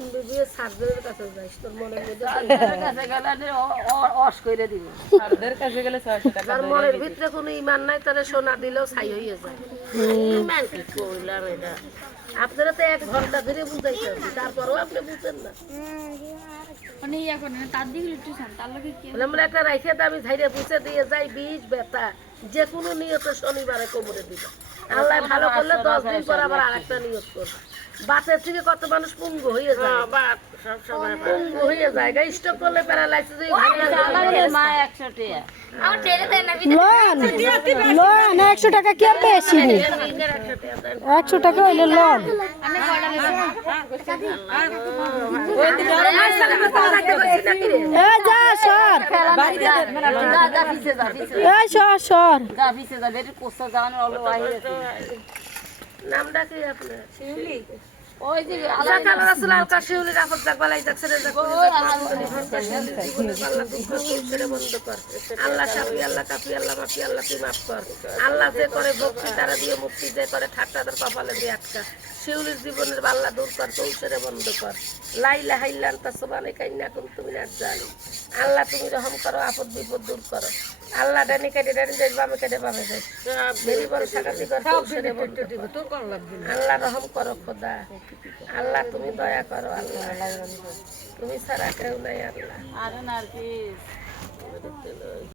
MBBS সার্জনের কাছে যাইস তোর মনের মধ্যে কাছে গেলে অস করে দিব তাদের কাছে গেলে 600 টাকা তার মনের ভিতরে কোনো ইমান নাই তাহলে সোনা দিলেও ছাই হয়ে যায় ইমান কি কইলাম এটা আপনারা তো 1 ঘন্টা ধরে বুঝাইছেন তারপরেও আপনি বুঝেন না মানে ইয়া করে না তার দিকে একটু শান্ত তার লগে কি আমরা একটা রাইখে দামি ঝাইরে পুষে দিয়ে যাই বিষ ব্যথা যে কোনো নিয়তে শনিবারে কোমরে দিবা আল্লাহ ভালো করলে 10 দিন পর আবার আরেকটা নিয়ত করবা বাতের থেকে কত মানুষ পুঙ্গ হয়ে যায় বাত সব সময় পুঙ্গ হয়ে যায় স্ট্রোক করলে প্যারালাইসিস হয়ে আমার মা 100 টাকা আমার টেরে দেন না লোন 100 টাকা কি আর বেশি 100 টাকা হইলে লোন আমি কয়টা এ যা সর যা যা পিছে যা পিছে এ সর যা পিছে যা বেটি কোসা যাওয়ানো হলো বাইরে নামটা কি আপনার শিউলি ওই যে আল্লাহ তাআলা রাসূল আলকা শিউলি রাফত জাগবালাই দেখছেন আল্লাহ শাফি আল্লাহ কাফি আল্লাহ মাফি আল্লাহ তুই মাফ কর আল্লাহ যে করে ভক্তি তারা দিয়ে মুক্তি যে করে ঠাট্টা তার কপালে দিয়ে আটকা শিউলির জীবনের বাল্লা দূর কর তৌসরে বন্ধ কর লা ইলাহা ইল্লা আনতা সুবহানাকা ইন্নী কুনতু মিনাজ জালিমিন আল্লাহ তুমি রহম করো আপদ বিপদ দূর করো আল্লাহ ডানি কেটে ডানি দেশ বামে কেটে বামে দেশ মেরি বল সাকাতি কর তৌসরে বন্ধ কর তো কর লাগবে আল্লাহ রহম করো খোদা আল্লাহ তুমি দয়া করো আল্লাহ তুমি ছাড়া কেউ নাই আল্লাহ আর নার্গিস